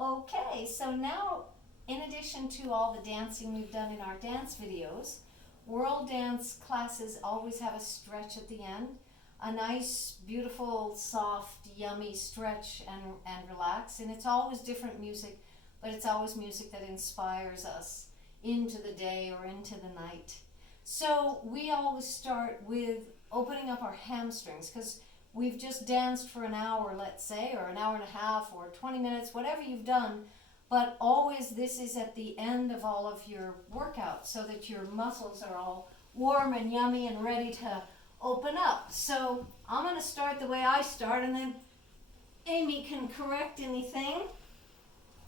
Okay, so now, in addition to all the dancing we've done in our dance videos, World Dance classes always have a stretch at the end. A nice, beautiful, soft, yummy stretch and relax. And it's always different music, but it's always music that inspires us into the day or into the night. So we always start with opening up our hamstrings because we've just danced for an hour, let's say, or an hour and a half, or 20 minutes, whatever you've done. But always this is at the end of all of your workout so that your muscles are all warm and yummy and ready to open up. So I'm going to start the way I start, and then Amy can correct anything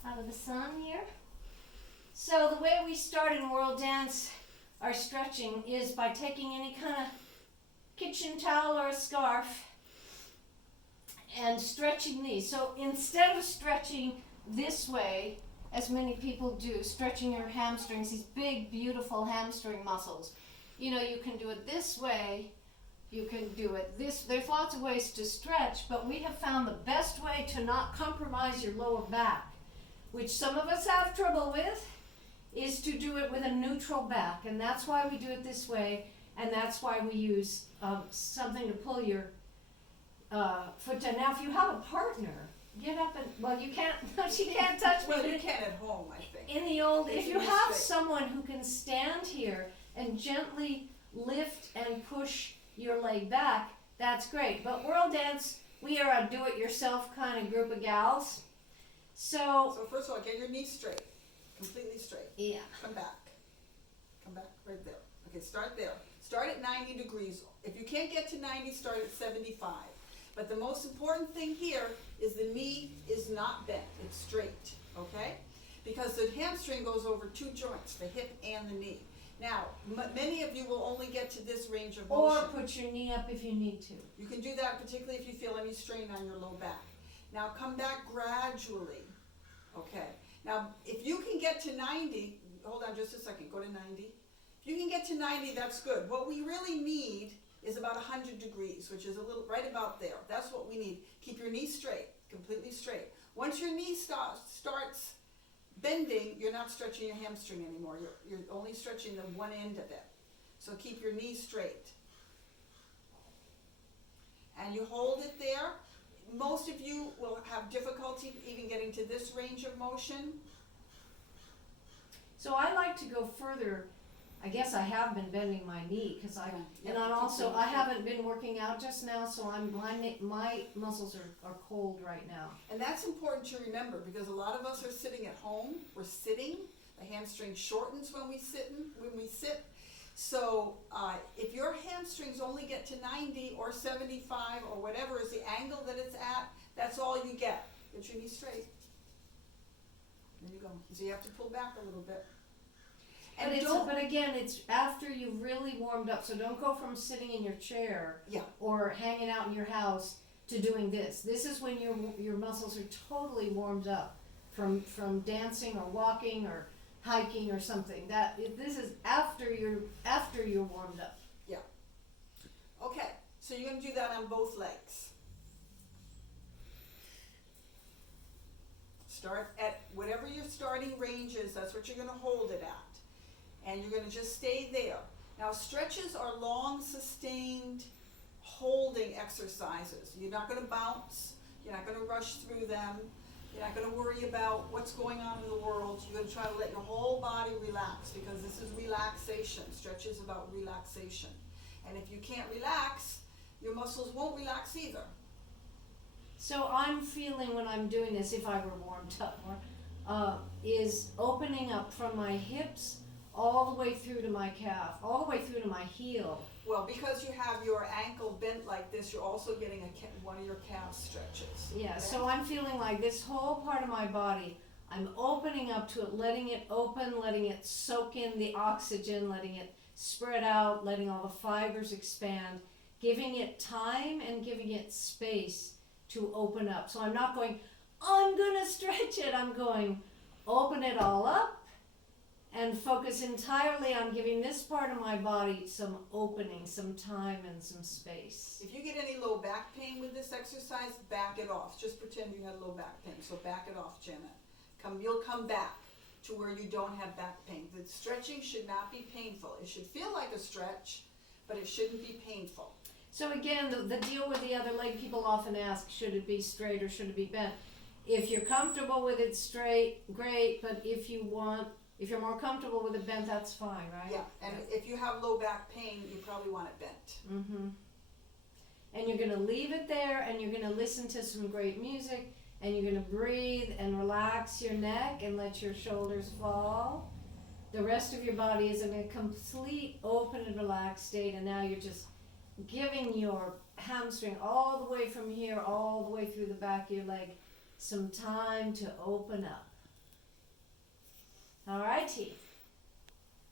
out of the sun here. So the way we start in World Dance, our stretching, is by taking any kind of kitchen towel or a scarf and stretching these. So instead of stretching this way, as many people do, stretching your hamstrings, these big, beautiful hamstring muscles, you know, you can do it this way, you can do it this. There's lots of ways to stretch, but we have found the best way to not compromise your lower back, which some of us have trouble with, is to do it with a neutral back. And that's why we do it this way, and that's why we use something to pull your foot down. Now, if you have a partner, get up and, well, you can't, she can't touch me. Well, you can at home, I think. In the old, if you have someone who can stand here and gently lift and push your leg back, that's great. But World Dance, we are a do-it-yourself kind of group of gals. So first of all, get your knees straight, completely straight. Yeah. Come back right there. Okay, start there. Start at 90 degrees. If you can't get to 90, start at 75. But the most important thing here is the knee is not bent, it's straight, okay? Because the hamstring goes over two joints, the hip and the knee. Now, many of you will only get to this range of motion. Or put your knee up if you need to. You can do that particularly if you feel any strain on your low back. Now come back gradually, okay? Now, if you can get to 90, hold on just a second, go to 90. If you can get to 90, that's good. What we really need is about 100 degrees, which is a little, right about there. That's what we need. Keep your knee straight, completely straight. Once your knee starts bending, you're not stretching your hamstring anymore. You're only stretching the one end of it. So keep your knee straight. And you hold it there. Most of you will have difficulty even getting to this range of motion. So I like to go further. I guess I have been bending my knee because I haven't been working out just now, so my muscles are cold right now. And that's important to remember because a lot of us are sitting at home. We're sitting. The hamstring shortens when we sit. So if your hamstrings only get to 90 or 75 or whatever is the angle that it's at, that's all you get. Get your knee straight. There you go. So you have to pull back a little bit. But again, it's after you've really warmed up. So don't go from sitting in your chair or hanging out in your house to doing this. This is when your muscles are totally warmed up from dancing or walking or hiking or something. This is after you're warmed up. Yeah. Okay. So you're going to do that on both legs. Start at whatever your starting range is. That's what you're going to hold it at. And you're going to just stay there. Now, stretches are long, sustained, holding exercises. You're not going to bounce. You're not going to rush through them. You're not going to worry about what's going on in the world. You're going to try to let your whole body relax because this is relaxation. Stretch is about relaxation. And if you can't relax, your muscles won't relax either. So I'm feeling when I'm doing this, if I were warmed up more, is opening up from my hips all the way through to my calf, all the way through to my heel. Well, because you have your ankle bent like this, you're also getting one of your calf stretches. Yeah, okay? So I'm feeling like this whole part of my body, I'm opening up to it, letting it open, letting it soak in the oxygen, letting it spread out, letting all the fibers expand, giving it time and giving it space to open up. So I'm not going, I'm going to stretch it. I'm going, open it all up and focus entirely on giving this part of my body some opening, some time and some space. If you get any low back pain with this exercise, back it off. Just pretend you had low back pain. So back it off, Janet. You'll come back to where you don't have back pain. The stretching should not be painful. It should feel like a stretch, but it shouldn't be painful. So again, the deal with the other leg, people often ask, should it be straight or should it be bent? If you're comfortable with it straight, great, but if you're more comfortable with it bent, that's fine, right? Yeah, and if you have low back pain, you probably want it bent. Mm-hmm. And you're going to leave it there, and you're going to listen to some great music, and you're going to breathe and relax your neck and let your shoulders fall. The rest of your body is in a complete open and relaxed state, and now you're just giving your hamstring all the way from here, all the way through the back of your leg, some time to open up. All righty.